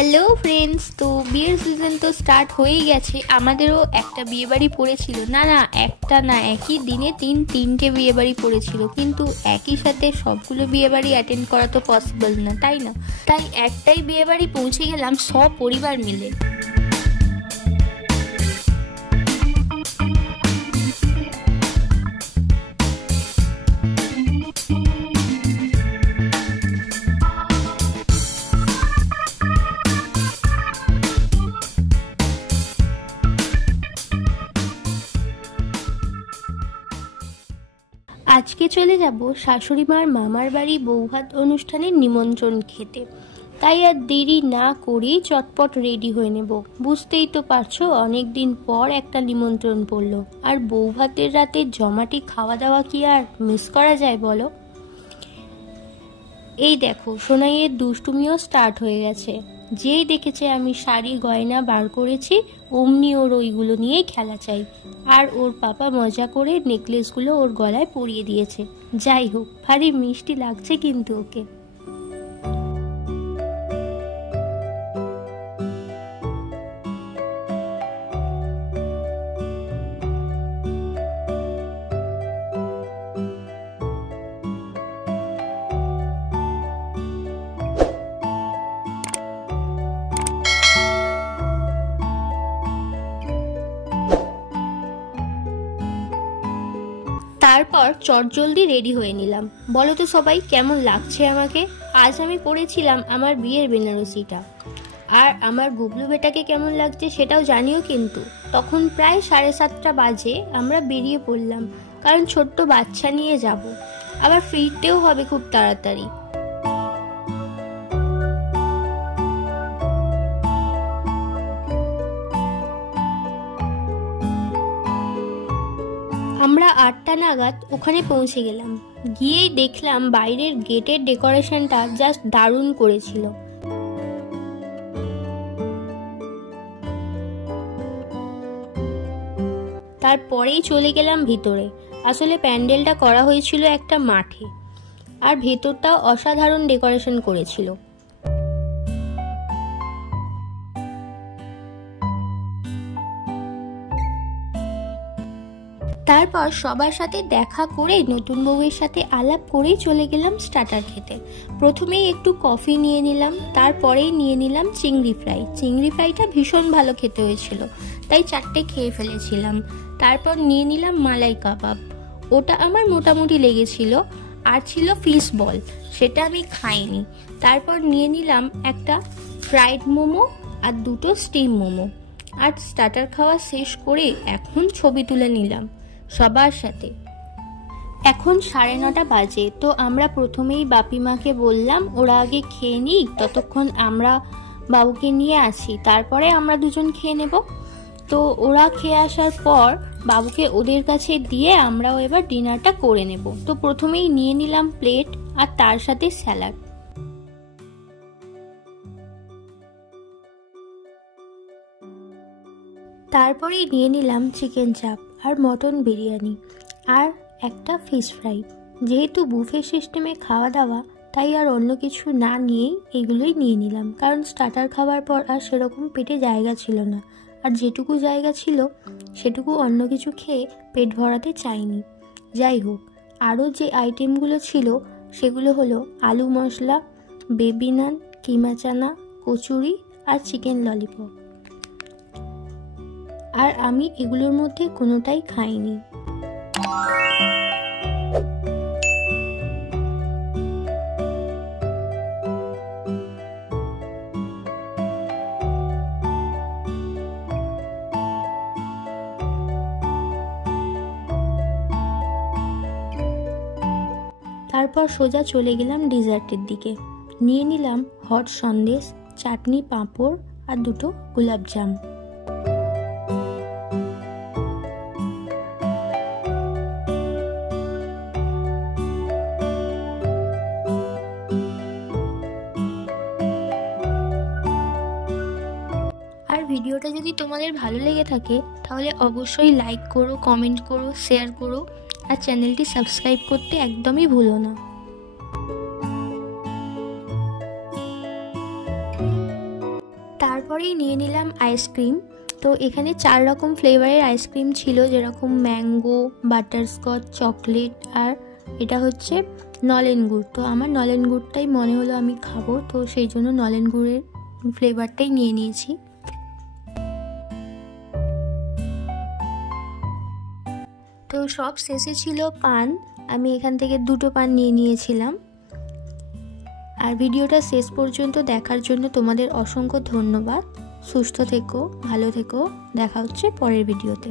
Hello friends, তো বিয়ের season তো স্টার্ট হয়েই গেছে। আমাদেরও একটা বিয়েবাড়ি পড়েছিল, না একটা না, একই দিনে তিনটে বিয়েবাড়ি পড়েছিল, কিন্তু একই সাথে সবগুলো বিয়েবাড়ি অ্যাটেন্ড করা তো পসিবল না, তাই না? তাই একটাই বিয়েবাড়ি পৌঁছে গেলাম সপরিবার মিলে। আজকে চলে যাব শাশুড়ি মার মামার বাড়ি বৌভাত অনুষ্ঠানের নিমন্ত্রণ খেতে। তাই আর দেরি না করেই চটপট রেডি হয়ে নেব। বুঝতেই তো পারছো, অনেক দিন পর একটা নিমন্ত্রণ পড়লো, আর বৌভাতের রাতে জমাটি খাওয়া দাওয়া কি আর মিস করা যায় বলো? এই দেখো, সোনাইয়ের দুষ্টুমিও স্টার্ট হয়ে গেছে। যেই দেখেছে আমি শাড়ি গয়না বার করেছি, অমনি ওর ওইগুলো নিয়েই খেলা চাই। আর ওর পাপা মজা করে নেকলেসগুলো ওর গলায় পরিয়ে দিয়েছে। যাই হোক, ভারী মিষ্টি লাগছে কিন্তু ওকে। তারপর চটজলদি রেডি হয়ে নিলাম। বলো তো সবাই, কেমন লাগছে আমাকে? আজ আমি পরেছিলাম আমার বিয়ের বেনারসিটা। আর আমার গুবলু বেটাকে কেমন লাগছে সেটাও জানিও কিন্তু। তখন প্রায় 7:30 বাজে আমরা বেরিয়ে পড়লাম, কারণ ছোট্ট বাচ্চা নিয়ে যাব, আবার ফিরতেও হবে খুব তাড়াতাড়ি। আমরা 8টা নাগাদ ওখানে পৌঁছে গেলাম। গিয়েই দেখলাম বাইরের গেটের ডেকোরেশনটা জাস্ট দারুণ করেছিল। তারপরেই চলে গেলাম ভিতরে। আসলে প্যান্ডেলটা করা হয়েছিল একটা মাঠে, আর ভেতরটাও অসাধারণ ডেকোরেশন করেছিল। তারপর সবার সাথে দেখা করে নতুন বউয়ের সাথে আলাপ করেই চলে গেলাম স্টার্টার খেতে। প্রথমেই একটু কফি নিয়ে নিলাম, তারপরেই নিয়ে নিলাম চিংড়ি ফ্রাই। চিংড়ি ফ্রাইটা ভীষণ ভালো খেতে হয়েছিল, তাই 4টে খেয়ে ফেলেছিলাম। তারপর নিয়ে নিলাম মালাই কাবাব, ওটা আমার মোটামুটি লেগেছিল। আর ছিল ফিশ বল, সেটা আমি খাইনি। তারপর নিয়ে নিলাম একটা ফ্রাইড মোমো আর 2টো স্টিম মোমো। আর স্টার্টার খাওয়া শেষ করে এখন ছবি তুলে নিলাম সবার সাথে। এখন 9:30 বাজে, তো আমরা প্রথমেই বাপি মাকে বললাম ওরা আগে খেয়ে নিই, ততক্ষণ আমরা বাবুকে নিয়ে আসি, তারপরে আমরা দুজন খেয়ে নেব। তো ওরা খেয়ে আসার পর বাবুকে ওদের কাছে দিয়ে আমরাও এবার ডিনারটা করে নেব। তো প্রথমেই নিয়ে নিলাম প্লেট আর তার সাথে স্যালাড। তারপরেই নিয়ে নিলাম চিকেন চাপ আর মটন বিরিয়ানি আর একটা ফিশ ফ্রাই। যেহেতু বুফে সিস্টেমে খাওয়া দাওয়া, তাই আর অন্য কিছু না নিয়েই এগুলোই নিয়ে নিলাম, কারণ স্টার্টার খাওয়ার পর আর সেরকম পেটে জায়গা ছিল না। আর যেটুকু জায়গা ছিল সেটুকু অন্য কিছু খেয়ে পেট ভরাতে চাইনি। যাই হোক, আরও যে আইটেমগুলো ছিল সেগুলো হলো আলু মশলা, বেবি নান, কিমা চানা, কচুরি আর চিকেন ললিপপ। আর আমি এগুলোর মধ্যে কোনোটাই খাইনি। তারপর সোজা চলে গেলাম ডিজার্টের দিকে। নিয়ে নিলাম হট সন্দেশ, চাটনি, পাঁপড় আর 2টো গোলাপজাম। আর ভিডিওটা যদি তোমাদের ভালো লেগে থাকে তাহলে অবশ্যই লাইক করো, কমেন্ট করো, শেয়ার করো, আর চ্যানেলটি সাবস্ক্রাইব করতে একদমই ভুলো না। তারপরেই নিয়ে নিলাম আইসক্রিম। তো এখানে 4 রকম ফ্লেভারের আইসক্রিম ছিল, যেরকম ম্যাঙ্গো, বাটারস্কচ, চকলেট আর এটা হচ্ছে নলেন গুড়। তো আমার নলেন গুড়টাই মনে হলো আমি খাবো, তো সেই জন্য নলেন গুড়ের ফ্লেভারটাই নিয়ে নিয়েছি। তো সব শেষে ছিল পান, আমি এখান থেকে 2টো পান নিয়ে নিয়েছিলাম। আর ভিডিওটা শেষ পর্যন্ত দেখার জন্য তোমাদের অসংখ্য ধন্যবাদ। সুস্থ থেকো, ভালো থেকো, দেখা হচ্ছে পরের ভিডিওতে।